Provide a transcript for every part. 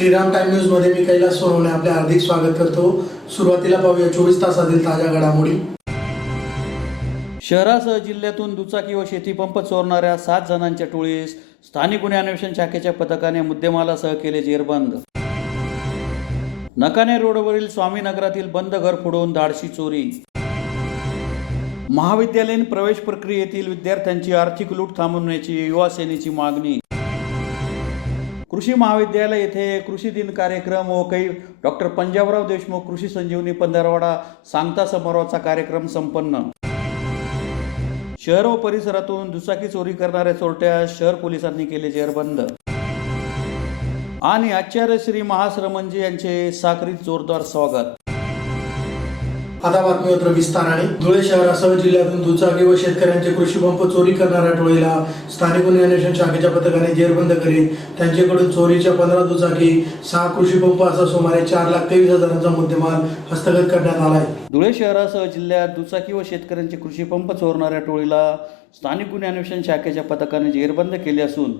Shriram time news मध्ये मी कैलास सोनवणे आपले हार्दिक स्वागत करतो। सुरुवातीला पाहूया 24 तासातील ताज्या घडामोडी। शहरासह जिल्ह्यातून दुचाकी व शेतीपंप चोरणाऱ्या 7 जणांच्या टोळीस स्थानिक गुन्हे अन्वेषण शाखेच्या पथकाने मुद्देमालासह केले जेरबंद। नकाने रोडवरील स्वामीनगरातील बंद घर फोडून धाडसी चोरी। महाविद्यालयीन प्रवेश प्रक्रियेतील विद्यार्थ्यांची आर्थिक लूट थांबवण्याची युवा सेनेची मागणी। कृषी महाविद्यालय येथे कृषी दिन कार्यक्रम व काही डॉक्टर पंजाबराव देशमुख कृषी संजीवनी पंधरवडा सांगता समारोहाचा कार्यक्रम संपन्न। शहर व परिसरातून दुचाकी चोरी करणाऱ्या चोरट्या शहर पोलिसांनी केले जेरबंद। आणि आचार्य श्री महाश्रमणजी यांचे साक्रीत जोरदार स्वागत। आता बातमीपत्र विस्ताराने। धुळे शहरासह जिल्ह्यातून दुचाकी व शेतकऱ्यांचे कृषी पंप चोरी करणाऱ्या टोळीला स्थानिक गुन्हे अन्वेषण शाखेच्या पथकाने जेरबंद करीत त्यांच्याकडून चोरीच्या 15 दुचाकी 6 कृषी पंप असा सुमारे 4,23,000चा मुद्देमाल हस्तगत करण्यात आला आहे। धुळे शहरासह जिल्ह्यात दुचाकी व शेतकऱ्यांचे कृषी पंप चोरणाऱ्या टोळीला स्थानिक गुन्हे अन्वेषण शाखेच्या पथकाने जेरबंद केले असून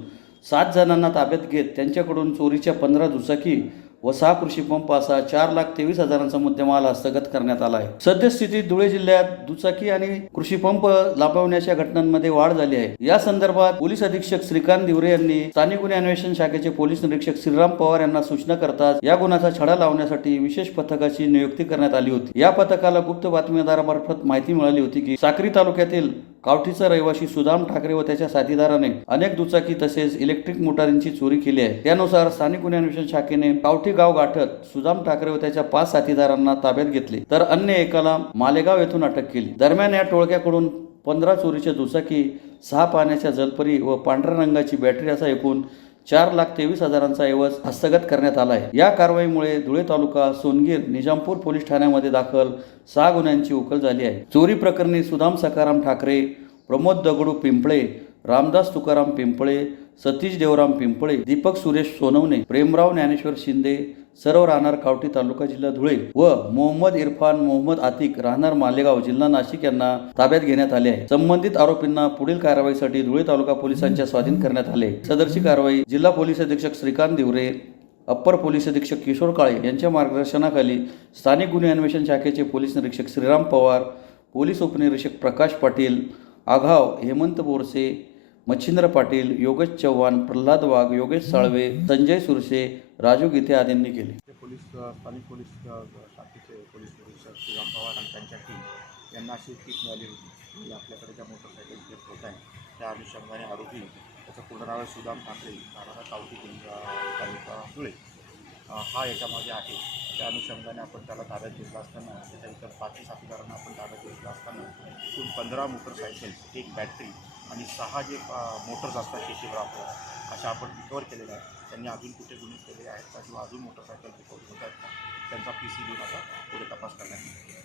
7 जणांना ताब्यात घेत त्यांच्याकडून चोरीच्या 15 दुचाकी व 6 कृषी पंप असा 4,23,000चा मुद्देमाल हस्तगत करण्यात आला आहे। सद्यस्थितीत धुळे जिल्ह्यात दुचाकी आणि कृषी पंप लाभवण्याच्या घटनांमध्ये वाढ झाली आहे। या संदर्भात पोलीस अधीक्षक श्रीकांत दिवरे यांनी स्थानिक गुन्हे अन्वेषण शाखेचे पोलीस निरीक्षक श्रीराम पवार यांना सूचना करताच या गुन्ह्याचा छडा लावण्यासाठी विशेष पथकाची नियुक्ती करण्यात आली होती। या पथकाला गुप्त बातमीदारामार्फत माहिती मिळाली होती की साक्री तालुक्यातील कावठीचा रहिवासी सुदाम ठाकरे व त्याच्या साथीदाराने अनेक दुचाकी तसेच इलेक्ट्रिक मोटारींची चोरी केली आहे। त्यानुसार स्थानिक गुन्हे अन्वेषण शाखेने कावठी गाव गाठत सुदाम ठाकरे व त्याच्या 5 साथीदारांना ताब्यात घेतले तर अन्य एकाला मालेगाव येथून अटक केली। दरम्यान या टोळक्याकडून 15 चोरीच्या दुचाकी, 6 पाण्याच्या जलपरी व पांढऱ्या रंगाची बॅटरी असा एकूण 4,23,000चा ऐवज हस्तगत करण्यात आला आहे। या कारवाईमुळे धुळे तालुका, सोनगीर, निजामपूर पोलीस ठाण्यामध्ये दाखल 6 गुन्ह्यांची उकल झाली आहे। चोरी प्रकरणी सुदाम सखाराम ठाकरे, प्रमोद दगडू पिंपळे, रामदास तुकाराम पिंपळे, सतीश देवराम पिंपळे, दीपक सुरेश सोनवणे, प्रेमराव ज्ञानेश्वर शिंदे सर्व राहणार कावठी तालुका जिल्हा धुळे व मोहम्मद इरफान मोहम्मद आतिक राहणार मालेगाव जिल्हा नाशिक यांना ताब्यात घेण्यात आले आहे। संबंधित आरोपींना पुढील कारवाईसाठी धुळे तालुका पोलिसांच्या स्वाधीन करण्यात आले। सदरची कारवाई जिल्हा पोलीस अधीक्षक श्रीकांत दिवरे, अप्पर पोलीस अधीक्षक किशोर काळे यांच्या मार्गदर्शनाखाली स्थानिक गुन्हे अन्वेषण शाखेचे पोलीस निरीक्षक श्रीराम पवार, पोलीस उपनिरीक्षक प्रकाश पाटील, आघाव हेमंत बोरसे, मच्छिंद्र पाटील, योगेश चव्हाण, प्रल्हाद वाघ, योगेश साळवे, संजय सुरसे, राजू गीते आदींनी केले। स्थानिक पोलीस शाखेचे पोलीस निरीक्षक श्रीराम पवार आणि त्यांच्या टीम यांना अशी टीप मिळाली होती की आपल्याकडे ज्या मोटरसायकल घेत होत आहे त्या अनुषंगाने आरोपी त्याचं पूर्ण नाव सुदाम ठाकरे राहणारा कावठी तालुका धुळे हा याच्यामध्ये आहे। त्या अनुषंगाने आपण त्याला ताब्यात घेतला असताना त्याच्या इतर 5 साथीदारांना आपण ताब्यात घेतला असताना एकूण 15 मोटरसायकल, 1 बॅटरी आणि 6 जे मोटर्स असतात शेतीवर आपल्याला अशा आपण रिकवर केलेल्या आहेत। त्यांनी अजून कुठे गुन्हे केलेले आहेत का किंवा अजून मोटरसायकल रिकवर होत आहेत का त्यांचा PC घेऊन आता पुढे तपास करण्यात येईल।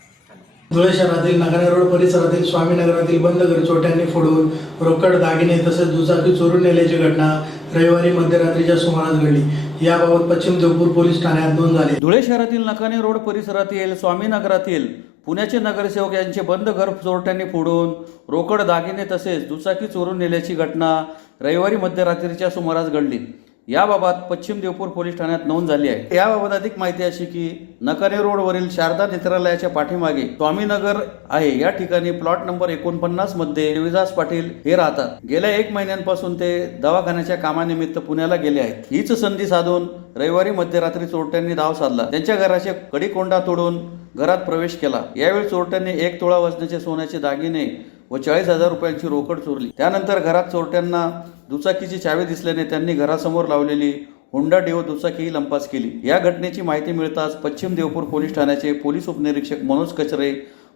धुळे शहरातील नकाने रोड परिसरातील स्वामीनगरातील बंद घर चोरट्यांनी फोडून रोकड, दागिने तसेच दुचाकी चोरून नेल्याची घटना रविवारी मध्यरात्रीच्या सुमारास घडली। याबाबत पश्चिम देवपूर पोलीस ठाण्यात नोंद झाली। धुळे शहरातील नकाने रोड परिसरातील स्वामीनगरातील पुण्याचे नगरसेवक यांचे बंद घर चोरट्यांनी फोडून रोकड, दागिने तसेच दुचाकी चोरून नेल्याची घटना रविवारी मध्यरात्रीच्या सुमारास घडली। याबाबत पश्चिम देवपूर पोलीस ठाण्यात नोंद झाली आहे। याबाबत अधिक माहिती अशी की नकाने रोडवरील शारदा नेत्रालयाच्या पाठीमागे स्वामीनगर आहे। या ठिकाणी प्लॉट नंबर 49 मध्ये देवीदास पाटील हे राहतात। गेल्या 1 महिन्यांपासून ते दवाखान्याच्या कामानिमित्त पुण्याला गेले आहेत। हीच संधी साधून रविवारी मध्यरात्री चोरट्यांनी धाव साधला। त्यांच्या घराचे कडी-कोंडा तोडून घरात प्रवेश केला। यावेळी चोरट्यांनी 1 तोळा वजनाचे सोन्याचे दागिने व 40,000 रुपयांची रोकड चोरली। त्यानंतर घरात चोरट्यांना दुचाकीची चावी दिसल्याने त्यांनी घरासमोर लावलेली होंडा डिओ दुचाकी लंपास केली। या घटनेची माहिती मिळताच पश्चिम देवपूर पोलीस ठाण्याचे पोलीस उपनिरीक्षक Manoj Kachare,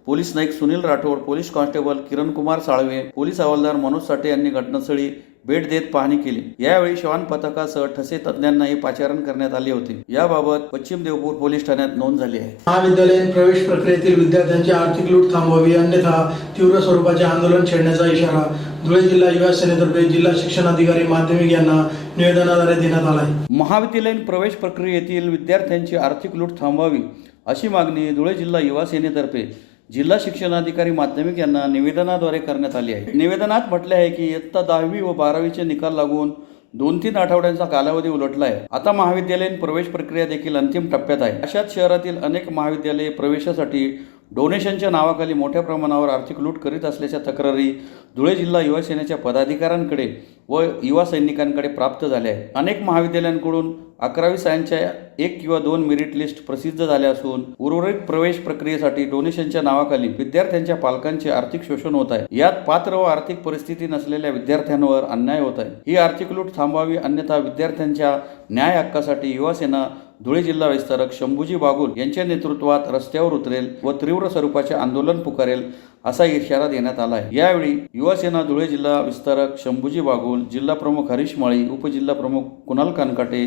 police Naik Sunil Rathod, police constable Kiran Kumar Salve, police हवालदार मनोज साठे यांनी घटनास्थळी भेट देत पाहणी केली। यावेळी श्वान पथकासह ठसे तज्ञांनाही पाचारण करण्यात आले होते। याबाबत पश्चिम देवपूर पोलीस ठाण्यात नोंद झाली आहे। महाविद्यालयीन प्रवेश प्रक्रियेतील विद्यार्थ्यांची आर्थिक लूट थांबवावी अन्यथा तीव्र स्वरूपाचे आंदोलन छेडण्याचा इशारा धुळे जिल्हा युवा सेनेतर्फे जिल्हा शिक्षणाधिकारी माध्यमिक यांना निवेदनाद्वारे देण्यात आला आहे। महाविद्यालयीन प्रवेश प्रक्रियेतील विद्यार्थ्यांची आर्थिक लूट थांबवावी अशी मागणी धुळे जिल्हा युवा सेनेतर्फे जिल्हा शिक्षणाधिकारी माध्यमिक यांना निवेदनाद्वारे करण्यात आली आहे। निवेदनात म्हटले आहे की इयत्ता 10वी व 12वीचे निकाल लागून 2-3 आठवड्यांचा कालावधी उलटलाय. आता महाविद्यालयीन प्रवेश प्रक्रिया देखील अंतिम टप्प्यात आहे. अशाच शहरातील अनेक महाविद्यालये प्रवेशासाठी डोनेशनच्या नावाखाली मोठ्या प्रमाणावर आर्थिक लूट करीत असल्याच्या तक्रारी धुळे जिल्हा युवा सेनेच्या पदाधिकाऱ्यांकडे व युवा सैनिकांकडे प्राप्त झाल्या आहेत. अनेक महाविद्यालयांकडून 11वी सायन्सच्या 1 किंवा 2 मेरिट लिस्ट प्रसिद्ध झाल्या असून उर्वरित प्रवेश प्रक्रियेसाठी डोनेशनच्या नावाखाली विद्यार्थ्यांच्या पालकांचे आर्थिक शोषण होत आहे. यात पात्र व आर्थिक परिस्थिती नसलेल्या विद्यार्थ्यांवर अन्याय होत आहे. ही आर्थिक लूट थांबवावी, अन्यथा विद्यार्थ्यांच्या न्याय हक्कासाठी युवा सेना धुळे जिल्हा विस्तारक शंभूजी बागुल यांच्या नेतृत्वात रस्त्यावर उतरेल व तीव्र स्वरूपाचे आंदोलन पुकारेल असा इशारा देण्यात आला आहे. यावेळी युवा सेना धुळे जिल्हा विस्तारक शंभूजी बागुल, जिल्हा प्रमुख हरीश माळी, उपजिल्हा प्रमुख कुणाल कानकाटे,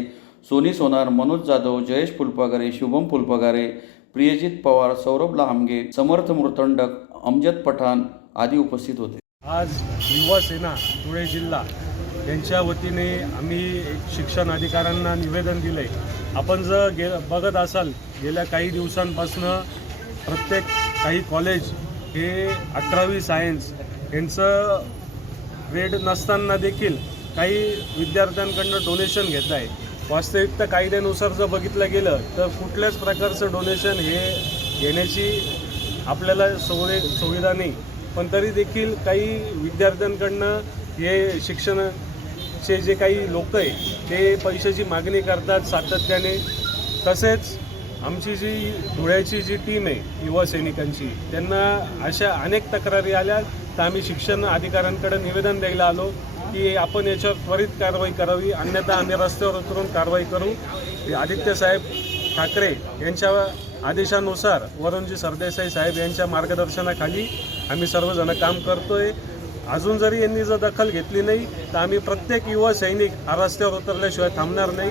सोनी सोनार, मनोज जाधव, जयेश फुलपगारे, शुभम फुलपगारे, प्रियजित पवार, सौरभ लहामगे, समर्थ मृतंडक, अमजद पठाण आदी उपस्थित होते. आज युवा सेना धुळे जिल्हा यांच्या वतीने आम्ही शिक्षण अधिकाऱ्यांना निवेदन दिले. आपण जर बघत असाल गेल्या काही दिवसांपासून प्रत्येक काही कॉलेज हे 11वी सायन्स यांचं ग्रेड नसताना देखील काही विद्यार्थ्यांकडनं डोनेशन घेत आहे. वास्तविकता कायद्यानुसार जर बघितलं गेलं तर कुठल्याच प्रकारचं डोनेशन हे घेण्याची आपल्याला सुविधा नाही. पण तरी देखील काही विद्यार्थ्यांकडनं हे शिक्षणाचे जे काही लोक आहे ते पैशाची मागणी करतात सातत्याने. तसेच आमची जी धुळ्याची जी टीम आहे युवा सैनिकांची, त्यांना अशा अनेक तक्रारी आल्या तर आम्ही शिक्षण अधिकाऱ्यांकडे निवेदन द्यायला आलो की आपण याच्यावर त्वरित कारवाई करावी, अन्यथा आम्ही रस्त्यावर उतरून कारवाई करू. आदित्यसाहेब ठाकरे यांच्या आदेशानुसार वरुणजी सरदेसाई साहेब यांच्या मार्गदर्शनाखाली आम्ही सर्वजण काम करतोय. अजून जरी यांनी जर दखल घेतली नाही तर आम्ही प्रत्येक युवा सैनिक हा रस्त्यावर उतरल्याशिवाय थांबणार नाही.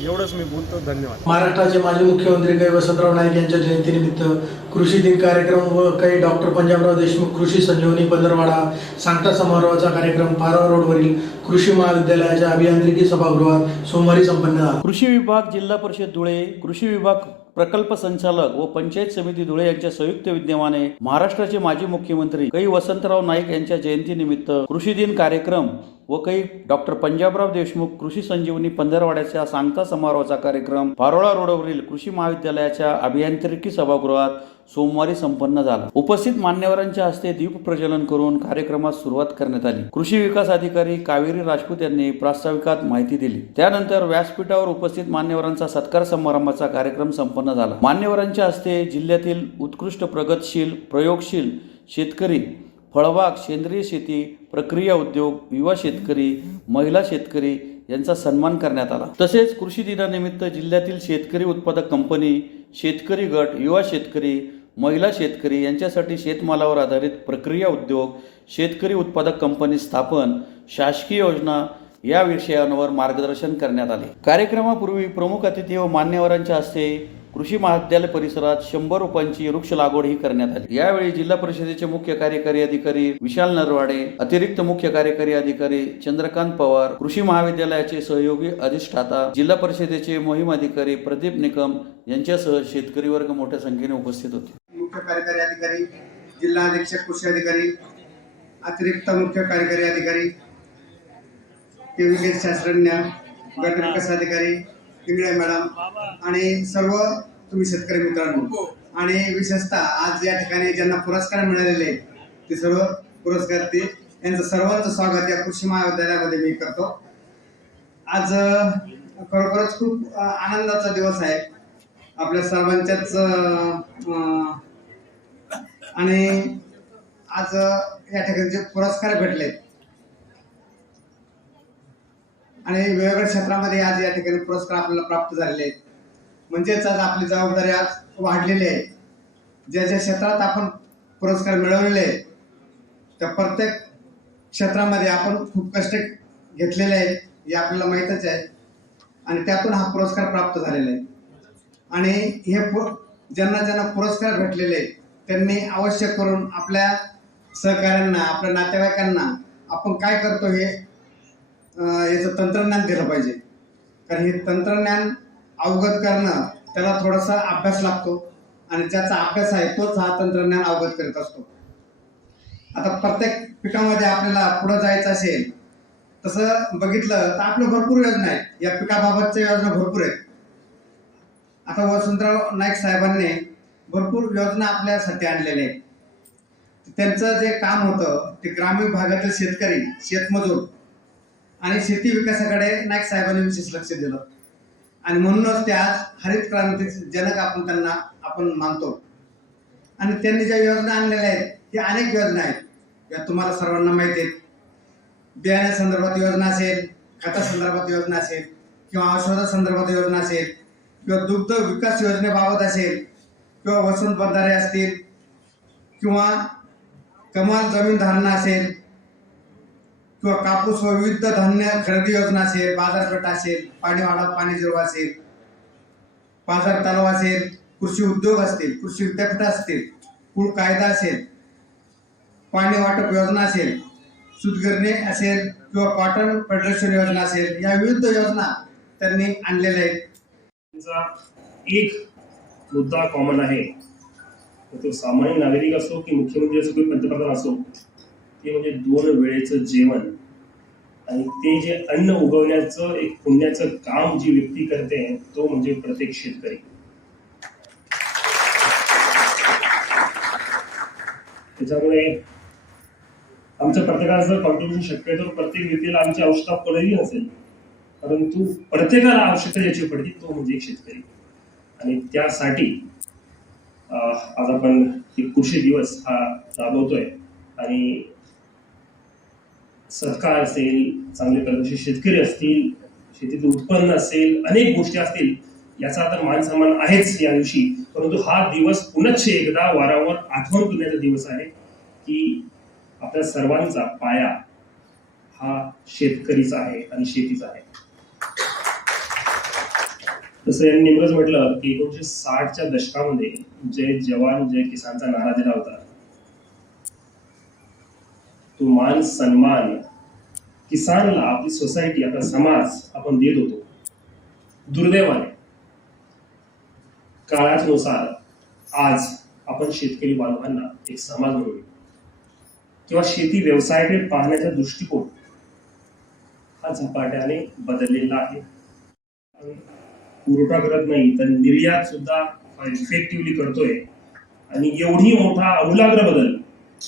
एवढंच मी बोलतो. धन्यवाद. महाराष्ट्राचे माजी मुख्यमंत्री काही वसंतराव नाईक यांच्या जयंतीनिमित्त कृषी दिन कार्यक्रम व काही डॉक्टर पंजाबराव देशमुख कृषी संजीवनी पंधरवाडा सांगता समारोहाचा कार्यक्रम पारवा रोडवरील कृषी महाविद्यालयाच्या अभियांत्रिकी सभागृहात सोमवारी संपन्न झाला. कृषी विभाग, जिल्हा परिषद धुळे, कृषी विभाग प्रकल्प संचालक व पंचायत समिती धुळे यांच्या संयुक्त विद्यमाने महाराष्ट्राचे माजी मुख्यमंत्री कै वसंतराव नाईक यांच्या जयंतीनिमित्त कृषी दिन कार्यक्रम व काही डॉक्टर पंजाबराव देशमुख कृषी संजीवनी पंधरवाड्याच्या सांगता समारोहाचा कार्यक्रम पारोळा रोडवरील कृषी महाविद्यालयाच्या अभियांत्रिकी सभागृहात सोमवारी संपन्न झाला. उपस्थित मान्यवरांच्या हस्ते दीप प्रज्वलन करून कार्यक्रमास सुरुवात करण्यात आली. कृषी विकास अधिकारी कावेरी राजपूत यांनी प्रास्ताविकात माहिती दिली. त्यानंतर व्यासपीठावर उपस्थित मान्यवरांचा सत्कार समारंभाचा कार्यक्रम संपन्न झाला. मान्यवरांच्या हस्ते जिल्ह्यातील उत्कृष्ट प्रगतशील प्रयोगशील शेतकरी, फळबाग, सेंद्रिय शेती, प्रक्रिया उद्योग, युवा शेतकरी, महिला शेतकरी यांचा सन्मान करण्यात आला. तसेच कृषी दिनानिमित्त जिल्ह्यातील शेतकरी उत्पादक कंपनी, शेतकरी गट, युवा शेतकरी, महिला शेतकरी यांच्यासाठी शेतमालावर आधारित प्रक्रिया उद्योग, शेतकरी उत्पादक कंपनी स्थापन, शासकीय योजना या विषयांवर मार्गदर्शन करण्यात आले. कार्यक्रमापूर्वी प्रमुख अतिथी व मान्यवरांच्या हस्ते कृषी महाविद्यालय परिसरात 100 रोपांची वृक्ष लागवडही करण्यात आली. यावेळी जिल्हा परिषदेचे मुख्य कार्यकारी अधिकारी विशाल नरवाडे, अतिरिक्त मुख्य कार्यकारी अधिकारी चंद्रकांत पवार, कृषी महाविद्यालयाचे सहयोगी अधिष्ठाता, जिल्हा परिषदेचे मोहीम अधिकारी प्रदीप निकम यांच्यासह शेतकरी वर्ग मोठ्या संख्येने उपस्थित होते. मुख्य कार्यकारी अधिकारी, जिल्हा अधीक्षक कृषी अधिकारी, अतिरिक्त मुख्य कार्यकारी अधिकारी, विकास शास्त्रज्ञ, गट विकास अधिकारी, इंगळे मॅडम आणि सर्व तुम्ही शेतकरी मित्रांनो, आणि विशेषतः आज या ठिकाणी ज्यांना पुरस्कार मिळालेले ते सर्व पुरस्कारार्थी यांचं सर्वांचं स्वागत या कृषी महाविद्यालयामध्ये मी करतो. आज खरोखरच खूप आनंदाचा दिवस आहे आपल्या सर्वांच्याच, आणि आज या ठिकाणी जे पुरस्कार भेटले आणि वेगवेगळ्या क्षेत्रामध्ये आज या ठिकाणी पुरस्कार आपल्याला प्राप्त झालेले आहेत. म्हणजेच आज आपली जबाबदारी आज वाढलेली आहे. ज्या ज्या क्षेत्रात आपण पुरस्कार मिळवलेले आहेत त्या प्रत्येक क्षेत्रामध्ये आपण खूप कष्ट घेतलेले आहेत हे आपल्याला माहीतच आहे, आणि त्यातून हा पुरस्कार प्राप्त झालेला आहे. आणि हे ज्यांना ज्यांना पुरस्कार भेटलेले आहेत त्यांनी अवश्य करून आपल्या सहकाऱ्यांना, आपल्या नातेवाईकांना आपण काय करतो हे याचं तंत्रज्ञान दिलं पाहिजे. कारण हे तंत्रज्ञान अवगत करणं त्याला थोडासा अभ्यास लागतो, आणि ज्याचा अभ्यास आहे तोच हा तंत्रज्ञान अवगत करीत असतो. आता प्रत्येक पिकामध्ये आपल्याला पुढे जायचं असेल तसं बघितलं तर आपल्या भरपूर योजना आहेत, या पिकाबाबतच्या योजना भरपूर आहेत. आता वसंतराव नाईक साहेबांनी भरपूर योजना आपल्यासाठी आणलेल्या आहेत. त्यांचं जे काम होतं ते ग्रामीण भागातील शेतकरी, शेतमजूर आणि शेती विकासाकडे नाईक साहेबांनी विशेष लक्ष दिलं आणि म्हणूनच ते आज हरित क्रांती जनक आपण मानतो. आणि त्यांनी ज्या योजना आणलेल्या आहेत त्या अनेक योजना आहेत, या तुम्हाला सर्वांना माहिती आहेत. बियाण्या संदर्भात योजना असेल, खता संदर्भात योजना असेल, किंवा औषधा संदर्भात योजना असेल, किंवा दुग्ध विकास योजनेबाबत असेल, किंवा वसंत बंधारे असतील, किंवा कमाल जमीन धारणा असेल, किंवा कापूस व विविध धान्य खरेदी योजना असेल, बाजारपेठ असेल, पाणी वाढा पाणी जिरवा असेल, बाजार तलाव असेल, कृषी उद्योग असतील, कृषी विद्यापीठ असतील, कुळ कायदा असेल, पाणी वाटप योजना असेल, सूतगिरणी असेल, किंवा कॉटन फेडरेशन योजना असेल, या विविध योजना त्यांनी आणलेल्या आहेत. त्यांचा एक मुद्दा कॉमन आहे, तो सामान्य नागरिक असो की मुख्यमंत्री असो की पंतप्रधान असो, ते म्हणजे 2 वेळेचं जेवण. आणि ते जे अन्न उगवण्याचं एक पुण्याचं काम जी व्यक्ती करते तो म्हणजे प्रत्येक शेतकरी. त्याच्यामुळे आमच्या प्रत्येकाचं कॉन्ट्रीब्युशन शक्यतो प्रत्येक व्यक्तीला आमची आवश्यकता पडली नसेल, परंतु प्रत्येकाला आवश्यकता ज्याची पडते तो म्हणजे एक शेतकरी. आणि त्यासाठी आज आपण एक कृषी दिवस हा राबवतोय. आणि सरकार असेल, चांगले प्रगतशील शेतकरी असतील, शेतीचं उत्पन्न असेल, अनेक गोष्टी असतील, याचा तर मान सन्मान आहेच या दिवशी. परंतु हा दिवस पुनश्च एकदा वारंवार आठवण करण्याचा दिवस आहे की आपल्या सर्वांचा पाया हा शेतकरीचा आहे आणि शेतीचा आहे. तसं यांनी नेमकंच म्हटलं की 1960च्या दशकामध्ये जय जवान जय किसानचा नारा दिला होता. तो मान सन्मान किसानला आपली सोसायटी, आपला समाज आपण देत होतो. दुर्दैवाने काळानुसार आज आपण शेतकरी बांधवांना एक समाज म्हणून किंवा शेती व्यवसायाकडे पाहण्याचा दृष्टिकोन हा झपाट्याने बदललेला आहे. पुरवठा करत नाही तर निर्यात सुद्धा इफेक्टिव्हली करतोय. आणि एवढी मोठा आमूलाग्र बदल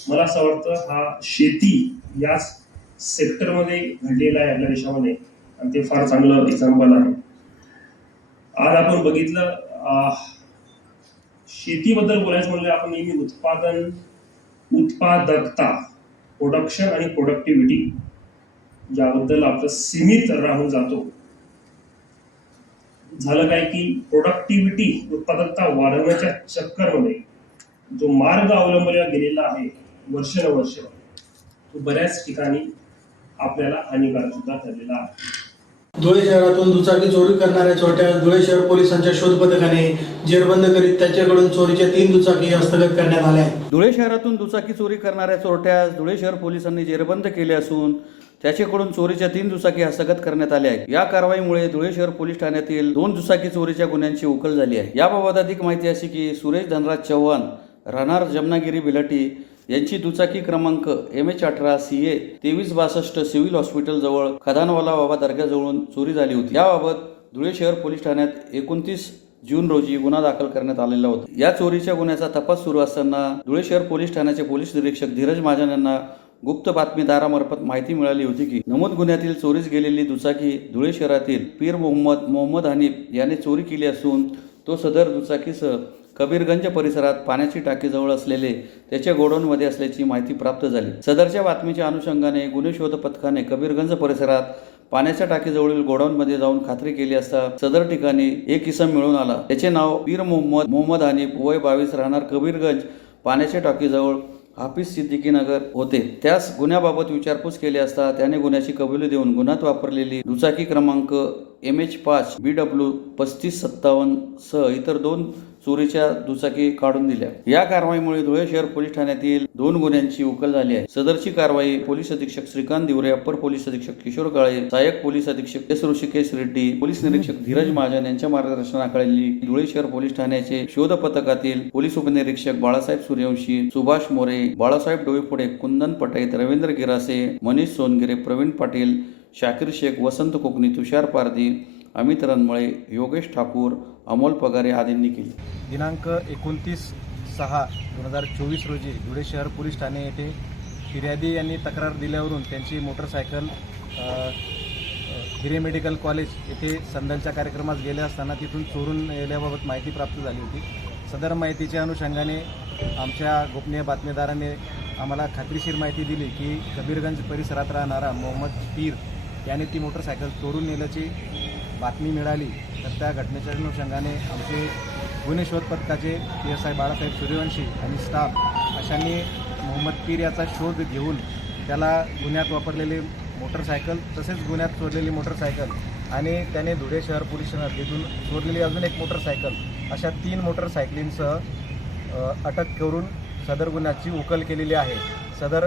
मला असं वाटतं हा शेती या सेक्टरमध्ये घडलेला आहे आपल्या देशामध्ये, आणि ते फार चांगलं एक्झाम्पल आहे. आज आपण बघितलं शेतीबद्दल बोलायचं म्हणलं आपण नेहमी उत्पादकता, प्रोडक्शन आणि प्रोडक्टिव्हिटी याबद्दल आपलं सीमित राहून जातो. झालं काय की प्रोडक्टिव्हिटी, उत्पादकता वाढवण्याच्या चक्करमध्ये जो मार्ग अवलंबला गेलेला आहे वर्षानुवर्ष, तो बऱ्याच ठिकाणी आपल्याला हानिकारक सुद्धा ठरलेला आहे. धुळे शहरातून दुचाकी चोरी करणाऱ्या चोरट्यास धुळे शहर पोलिसांच्या शोध पथकाने जेरबंद करीत त्याच्याकडून चोरीच्या 3 दुचाकी हस्तगत करण्यात आल्या. धुळे शहरातून दुचाकी चोरी करणाऱ्या चोरट्यास धुळे शहर पोलिसांनी जेरबंद केले असून त्याच्याकडून चोरीच्या 3 दुचाकी हस्तगत करण्यात आल्या आहेत. या कारवाईमुळे धुळे शहर पोलीस ठाण्यातील 2 दुचाकी चोरीच्या गुन्ह्यांची उकल झाली आहे. याबाबत अधिक माहिती अशी की सुरेश धनराज चव्हाण राहणार जमनागिरी बिलाटी यांची दुचाकी क्रमांक MH18 CA 2362 सिव्हिल हॉस्पिटल जवळ खदानवाला बाबा दर्ग्याजवळून चोरी झाली होती. याबाबत धुळे शहर पोलीस ठाण्यात 29 जून रोजी गुन्हा दाखल करण्यात आलेला होता. या चोरीच्या गुन्ह्याचा तपास सुरू असताना धुळे शहर पोलीस ठाण्याचे पोलीस निरीक्षक धीरज महाजन यांना गुप्त बातमीदारामार्फत माहिती मिळाली होती की नमूद गुन्ह्यातील चोरीस गेलेली दुचाकी धुळे शहरातील पीर मोहम्मद हनीफ याने चोरी केली असून तो सदर दुचाकीसह कबीरगंज परिसरात पाण्याची टाकीजवळ असलेले त्याच्या गोडाऊनमध्ये असल्याची माहिती प्राप्त झाली. सदरच्या बातमीच्या अनुषंगाने गुन्हे शोध पथकाने कबीरगंज परिसरात पाण्याच्या टाकीजवळील गोडाऊनमध्ये जाऊन खात्री केली असता सदर ठिकाणी एक इसम मिळून आला. त्याचे नाव पीर मोहम्मद हनीफ, वय 22, राहणार कबीरगंज, पाण्याच्या टाकीजवळ हाफिज सिद्दीकी नगर होते. त्यास गुन्ह्याबाबत विचारपूस केली असता त्याने गुन्ह्याची कबुली देऊन गुन्ह्यात वापरलेली दुचाकी क्रमांक MH5 BW 3557 सह इतर 2 चोरीच्या दुचाकी काढून दिल्या. या कारवाईमुळे धुळे शहर पोलीस ठाण्यातील 2 गुन्ह्यांची उकल झाली आहे. सदरची कारवाई पोलीस अधीक्षक श्रीकांत दिवरे, अप्पर पोलीस अधीक्षक किशोर काळे, सहाय्यक पोलीस अधीक्षक S ऋषिकेश रेड्डी, पोलीस निरीक्षक धीरज महाजन यांच्या मार्गदर्शनाखाली धुळे शहर पोलीस ठाण्याचे शोध पथकातील पोलीस उपनिरीक्षक बाळासाहेब सूर्यवंशी, सुभाष मोरे, बाळासाहेब डोईफोडे, कुंदन पटैत, रवींद्र गिरासे, मनीष सोनगिरे, प्रवीण पाटील, शाकीर शेख, वसंत कोकणी, तुषार पारधी, अमित रणमळे, योगेश ठाकूर, अमोल पगारे आदींनी केली. दिनांक 29/6/2024 रोजी धुळे शहर पोलीस ठाणे येथे फिर्यादी यांनी तक्रार दिल्यावरून त्यांची मोटरसायकल हिरे मेडिकल कॉलेज येथे संदलच्या कार्यक्रमास गेले असताना तिथून चोरून नेल्याबाबत माहिती प्राप्त झाली होती. सदर माहितीच्या अनुषंगाने आमच्या गोपनीय बातमीदाराने आम्हाला खात्रीशीर माहिती दिली की कबीरगंज परिसरात राहणारा मोहम्मद पीर याने ती मोटरसायकल चोरून नेल्याची बातमी मिळाली. तर त्या घटनेच्या अनुषंगाने आमचे गुन्हे शोध पथकाचे PSI बाळासाहेब सूर्यवंशी आणि स्टाफ अशांनी मोहम्मद पीर याचा शोध घेऊन त्याला गुन्ह्यात वापरलेली मोटरसायकल तसेच गुन्ह्यात चोरलेली मोटरसायकल आणि त्याने धुळे शहर पोलीस हद्दीतून चोरलेली अजून एक मोटरसायकल अशा 3 मोटरसायकलींसह अटक करून सदर गुन्ह्याची उकल केलेली आहे. सदर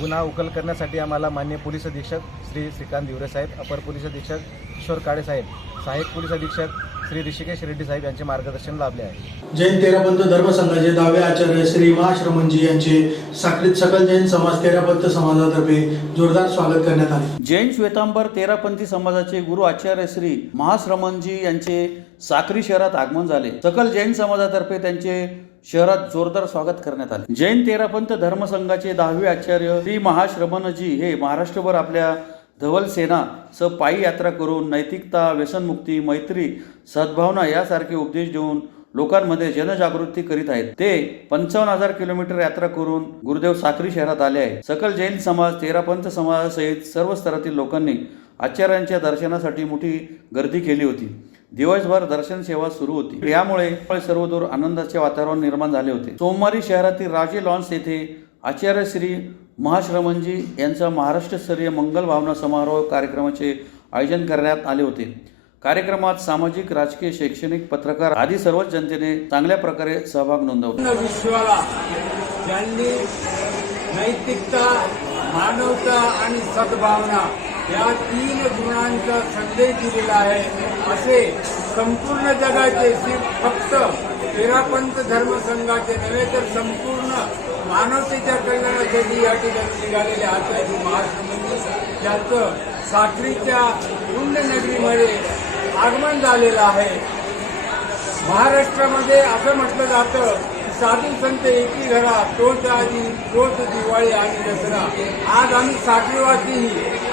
गुन्हा उकल करण्यासाठी आम्हाला माननीय पोलीस अधीक्षक श्री श्रीकांत दिवरे साहेब, अपर पोलीस अधीक्षक किशोर काळे साहेब, सहाय्यक पोलीस अधीक्षक श्री ऋषिकेश रेड्डी साहेब यांचे मार्गदर्शन लाभले आहे. जैन तेरापंथ धर्मसंघाचे 10वे आचार्य श्री महाश्रमणजी यांचे साक्रीत सकल जैन समाज तेरापंथ समाजातर्फे जोरदार स्वागत करण्यात आले. जैन श्वेतांबर तेरापंथी समाजाचे गुरु आचार्य श्री महाश्रमणजी यांचे साक्री शहरात आगमन झाले. सकल जैन समाजातर्फे त्यांचे शहरात जोरदार स्वागत करण्यात आले. जैन तेरापंथ धर्मसंघाचे 10वे आचार्य श्री महाश्रमणजी हे महाराष्ट्रभर आपल्या धवल सेना सह पायी यात्रा करून नैतिकता, व्यसनमुक्ती, मैत्री, सद्भावना यासारखे उपदेश देऊन लोकांमध्ये जनजागृती करीत आहेत. ते 55,000 किलोमीटर यात्रा करून गुरुदेव साक्री शहरात आले आहे. सकल जैन समाज तेरापंथ समाजासहित सर्व स्तरातील लोकांनी आचार्यांच्या दर्शनासाठी मोठी गर्दी केली होती. दिवसभर दर्शन सेवा सुरू होती. यामुळे सर्वदूर आनंदाचे वातावरण निर्माण झाले होते. सोमवारी शहरातील राजे लॉन्स येथे आचार्य श्री महाश्रमणजी यांचा महाराष्ट्रस्तरीय मंगल भावना समारोह कार्यक्रमाचे आयोजन करण्यात आले होते. कार्यक्रमात सामाजिक, राजकीय, शैक्षणिक, पत्रकार आदी सर्वच जनतेने चांगल्या प्रकारे सहभाग नोंदवला. विश्वाला ज्यांनी नैतिकता, मानवता आणि सद्भावना या 3 गुणांचा संदेश दिलेला आहे असे संपूर्ण जगाचे फक्त तेरापंथ धर्मसंघाचे नव्हे तर संपूर्ण मानवतेच्या कल्याणासाठी या ठिकाणी निघालेले आचार्य महाश्रमणजी ज्याचं साक्रीच्या पुण्यनगरीमध्ये आगमन झालेलं आहे. महाराष्ट्रामध्ये असं म्हटलं जातं साधू संत एकी घरा तोच आधी तोच दिवाळी आणि दसरा. आज आम्ही साखरीवासीही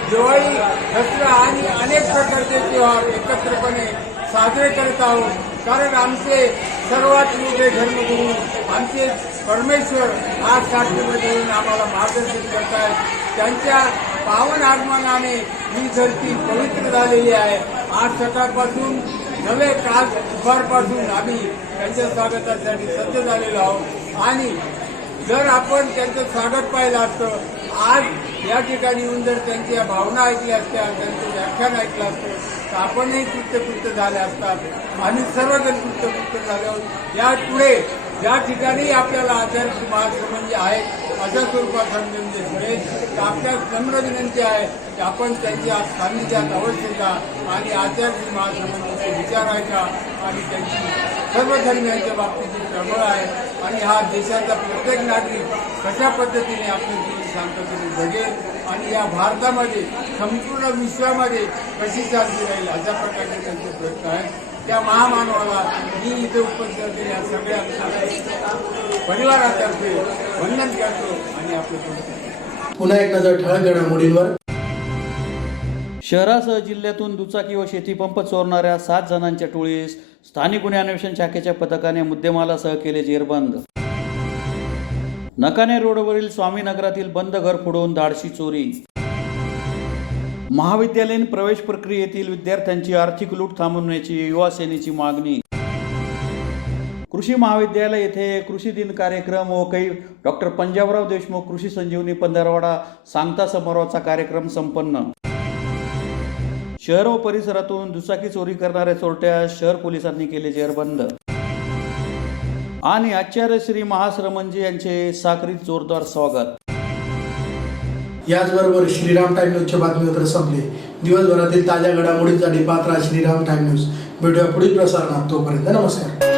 दिवाळी, दसरा आणि अनेक प्रकारचे त्योहार एकत्रपणे साजरे करत आहोत. कारण आमचे सर्वात मोठे धर्मगुरू आमचे परमेश्वर आज साखरीमध्ये येऊन आम्हाला मार्गदर्शन करत आहेत. त्यांच्या पावन आगमनाने ही धरती पवित्र झालेली आहे. आज सकाळपासून नवे काल दुपारपासून आम्ही त्यांच्या स्वागतासाठी सज्ज झालेलो आहोत. आणि जर आपण त्यांचं स्वागत पाहिलं असतं, आज या ठिकाणी येऊन जर त्यांच्या भावना ऐकल्या असत्या, त्यांचं व्याख्यान ऐकलं असतं तर आपणही कृतकृत्य झाले असतात. आम्ही सर्वजण कृतकृत्य झाले आहोत. यापुढे ज्या ठिकाणी आपल्याला आचार्य महाश्रमणजी आहेत अशा स्वरूपात संबंध पुढे आपल्यास नम्र विनंती आहे की आपण त्यांच्या सान्निध्यात अवश्य जा आणि आचार्य महाश्रमणजीचे विचार ऐका आणि त्यांची सर्व धर्मियांच्या बाबतीची चळवळ आहे आणि हा देशाचा प्रत्येक नागरिक कशा पद्धतीने आपले जीवन शांततेने जगेल आणि या भारतामध्ये संपूर्ण विश्वामध्ये कशी चालली राहील अशा प्रकारचे त्यांचे प्रयत्न आहेत. त्या महामानवाला मी इथे उपस्थित असलेल्या सगळ्या परिवारातर्फे वंदन करतो आणि आपले पुन्हा एक नजर ठळक घडामोडींवर. शहरासह जिल्ह्यातून दुचाकी व शेतीपंप चोरणाऱ्या 7 जणांच्या टोळीस स्थानिक गुन्हे अन्वेषण शाखेच्या पथकाने मुद्देमालासह केले जेरबंद. नकाने रोडवरील स्वामीनगरातील बंद घर फोडून धाडशी चोरी. महाविद्यालयीन प्रवेश प्रक्रियेतील विद्यार्थ्यांची आर्थिक लूट थांबवण्याची युवा सेनेची मागणी. कृषी महाविद्यालय येथे कृषी दिन कार्यक्रम व काही डॉक्टर पंजाबराव देशमुख कृषी संजीवनी पंधरवडा सांगता समारोहाचा कार्यक्रम संपन्न. शहर व परिसरातून दुचाकी चोरी करणाऱ्या चोरट्या शहर पोलिसांनी केले जेरबंद. आणि आचार्य श्री महाश्रमणजी यांचे साक्रीत जोरदार स्वागत. याचबरोबर श्रीराम टाइम न्यूजचे बातमीपत्र संपले. दिवसभरातील ताज्या घडामोडींसाठी पाहत राहा श्रीराम टाइम न्यूज. भेटूया पुढील प्रसारणात. तोपर्यंत नमस्कार.